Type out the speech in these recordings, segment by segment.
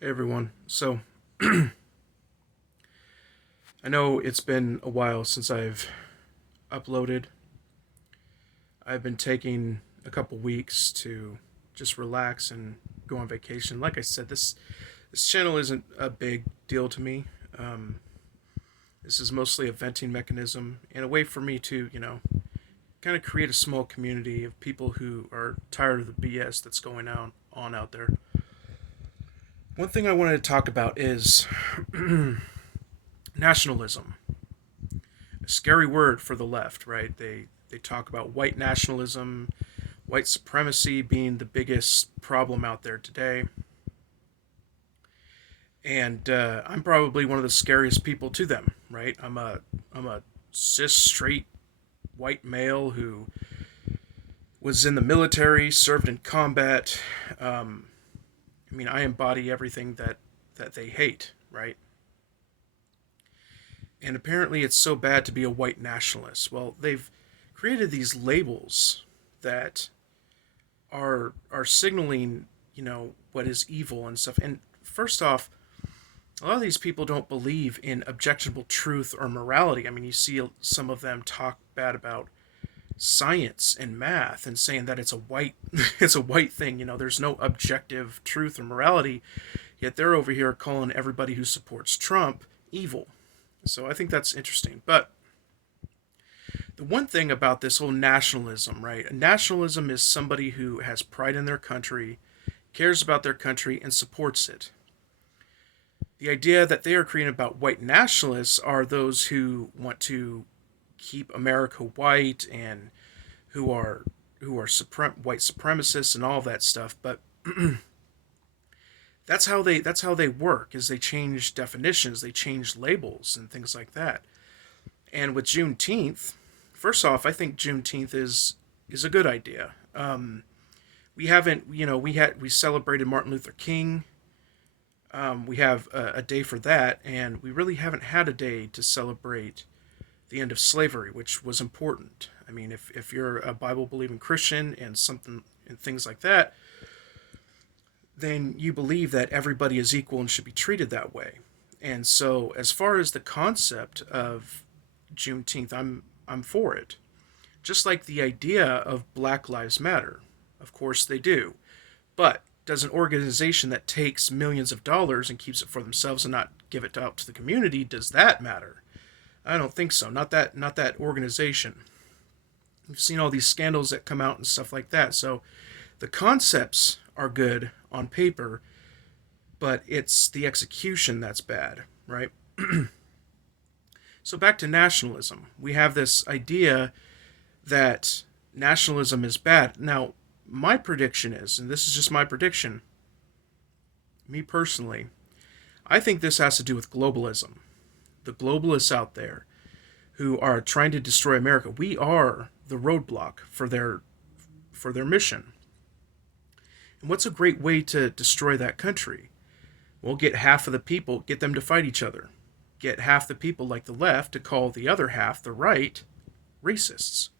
Hey everyone. I know it's been a while since I've uploaded. I've been taking a couple weeks to just relax and go on vacation. Like I said, this channel isn't a big deal to me. Um, this is mostly a venting mechanism and a way for me to, kind of create a small community of people who are tired of the BS that's going on out there. One thing I wanted to talk about is nationalism. A scary word for the left, right? They talk about white nationalism, white supremacy being the biggest problem out there today. And I'm probably one of the scariest people to them, right? I'm a cis straight white male who was in the military, served in combat. Um, I embody everything that they hate, right? And apparently, it's so bad to be a white nationalist. Well, they've created these labels that are signaling, what is evil and stuff. And first off, a lot of these people don't believe in objectionable truth or morality. I mean, you see some of them talk bad about science and math and saying that it's a white it's a white thing. There's no objective truth or morality. Yet they're over here calling everybody who supports Trump evil. So I think that's interesting. But the one thing about this whole nationalism, right? Nationalism is somebody who has pride in their country, cares about their country, and supports it. The idea that they are creating about white nationalists are those who want to keep America white and who are white supremacists and all of that stuff. But that's how they work. Is they change definitions, they change labels and things like that. And with Juneteenth, first off, I think Juneteenth is a good idea. We haven't, we celebrated Martin Luther King. We have a day for that, and we really haven't had a day to celebrate the end of slavery, which was important. I mean, if you're a Bible believing Christian and something and things like that, then you believe that everybody is equal and should be treated that way. And so, as far as the concept of Juneteenth, I'm for it. Just like the idea of Black Lives Matter. Of course they do. But does an organization that takes millions of dollars and keeps it for themselves and not give it out to the community, does that matter? I don't think so. Not that organization. We've seen all these scandals that come out and stuff like that. So the concepts are good on paper, but it's the execution that's bad, right? So back to nationalism. We have this idea that nationalism is bad. Now, my prediction is, and this is just my prediction, me personally, I think this has to do with globalism. The globalists out there who are trying to destroy America, we are the roadblock for their mission. And what's a great way to destroy that country? Well, get half of the people, get them to fight each other. Get half the people, like the left, to call the other half, the right, racists.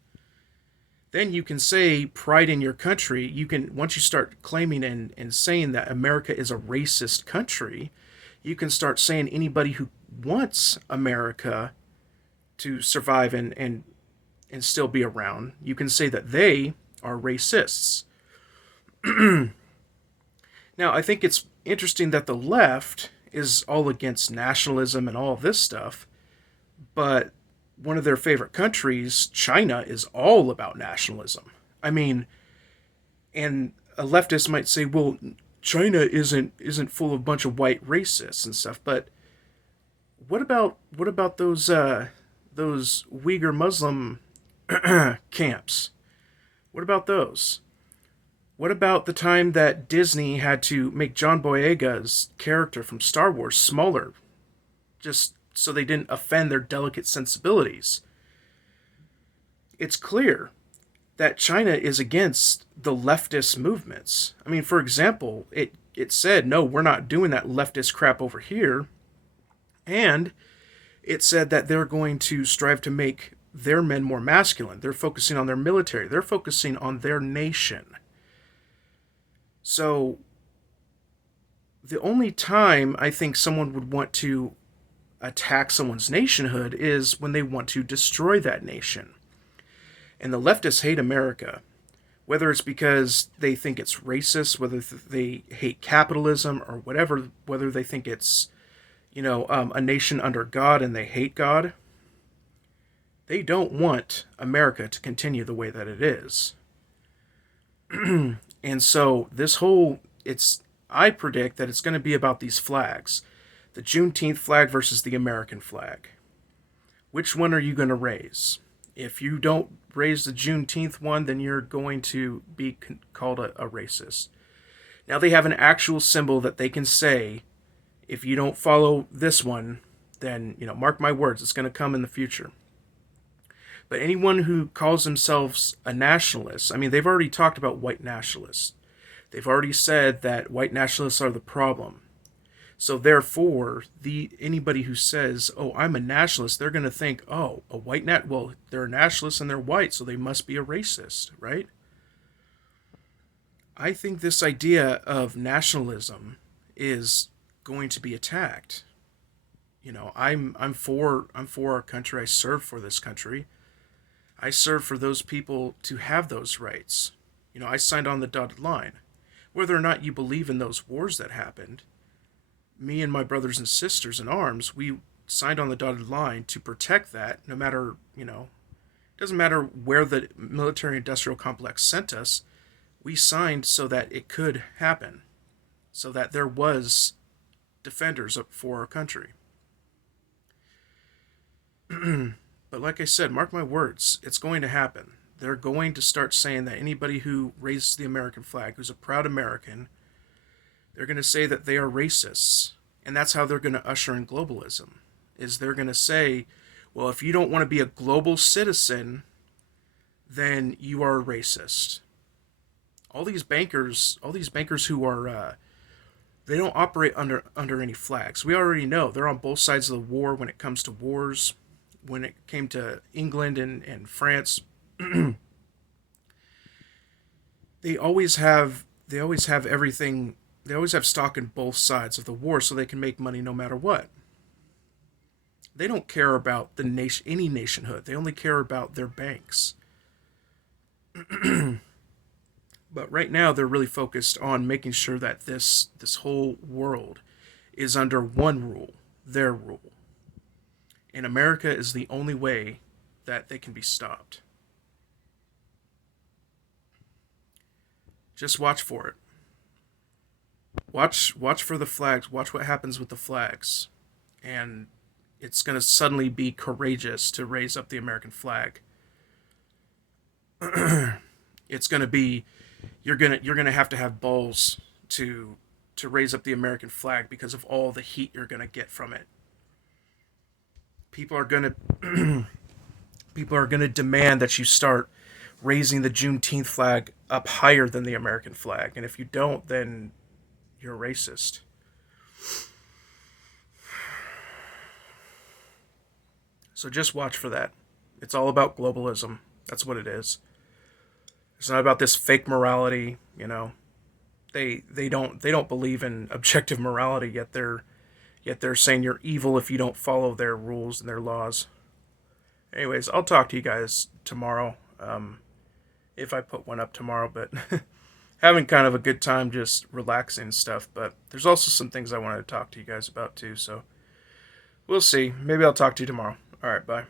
Then you can say pride in your country. You can, once you start claiming and saying that America is a racist country, you can start saying anybody who wants America to survive and still be around, you can say that they are racists. Now, I think it's interesting that the left is all against nationalism and all of this stuff, but one of their favorite countries, China, is all about nationalism. I mean, and a leftist might say, well, China isn't full of a bunch of white racists and stuff, but what about those Uyghur Muslim camps? What about those? What about the time that Disney had to make John Boyega's character from Star Wars smaller, just so they didn't offend their delicate sensibilities? It's clear that China is against the leftist movements. I mean, for example, it said, no, we're not doing that leftist crap over here. And it said that they're going to strive to make their men more masculine. They're focusing on their military. They're focusing on their nation. So The only time I think someone would want to attack someone's nationhood is when they want to destroy that nation. And the leftists hate America, whether it's because they think it's racist, whether they hate capitalism or whatever, whether they think it's, a nation under God and they hate God. They don't want America to continue the way that it is. And so I predict that it's going to be about these flags. The Juneteenth flag versus the American flag. Which one are you going to raise? If you don't raise the Juneteenth one, then you're going to be called a racist. Now they have an actual symbol that they can say, if you don't follow this one, then, mark my words, it's going to come in the future. But anyone who calls themselves a nationalist, I mean, they've already talked about white nationalists. They've already said that white nationalists are the problem. So therefore, anybody who says, "Oh, I'm a nationalist," they're going to think, "Oh, well, they're a nationalist and they're white, so they must be a racist," right? I think this idea of nationalism is going to be attacked. I'm for our country. I serve for this country. I serve for those people to have those rights. I signed on the dotted line. Whether or not you believe in those wars that happened, me and my brothers and sisters in arms, we signed on the dotted line to protect that, no matter, it doesn't matter where the military industrial complex sent us. We signed so that it could happen, so that there was defenders for our country. But like I said, mark my words, it's going to happen. They're going to start saying that anybody who raises the American flag, who's a proud American, they're going to say that they are racists. And that's how they're going to usher in globalism. Is they're going to say, well, if you don't want to be a global citizen, then you are a racist. All these bankers who are, they don't operate under any flags. We already know they're on both sides of the war when it comes to wars. When it came to England and France, they always have everything. They always have stock in both sides of the war, so they can make money no matter what. They don't care about any nationhood. They only care about their banks. But right now, they're really focused on making sure that this whole world is under one rule, their rule. And America is the only way that they can be stopped. Just watch for it. Watch for the flags. Watch what happens with the flags. And it's going to suddenly be courageous to raise up the American flag. It's going to be you're going to have balls to raise up the American flag because of all the heat you're going to get from it. People are going to demand that you start raising the Juneteenth flag up higher than the American flag. And if you don't, then you're a racist. So just watch for that. It's all about globalism. That's what it is. It's not about this fake morality, They don't believe in objective morality, yet they're saying you're evil if you don't follow their rules and their laws. Anyways, I'll talk to you guys tomorrow. If I put one up tomorrow, but having kind of a good time just relaxing and stuff. But there's also some things I wanted to talk to you guys about too, so we'll see. Maybe I'll talk to you tomorrow. All right, bye.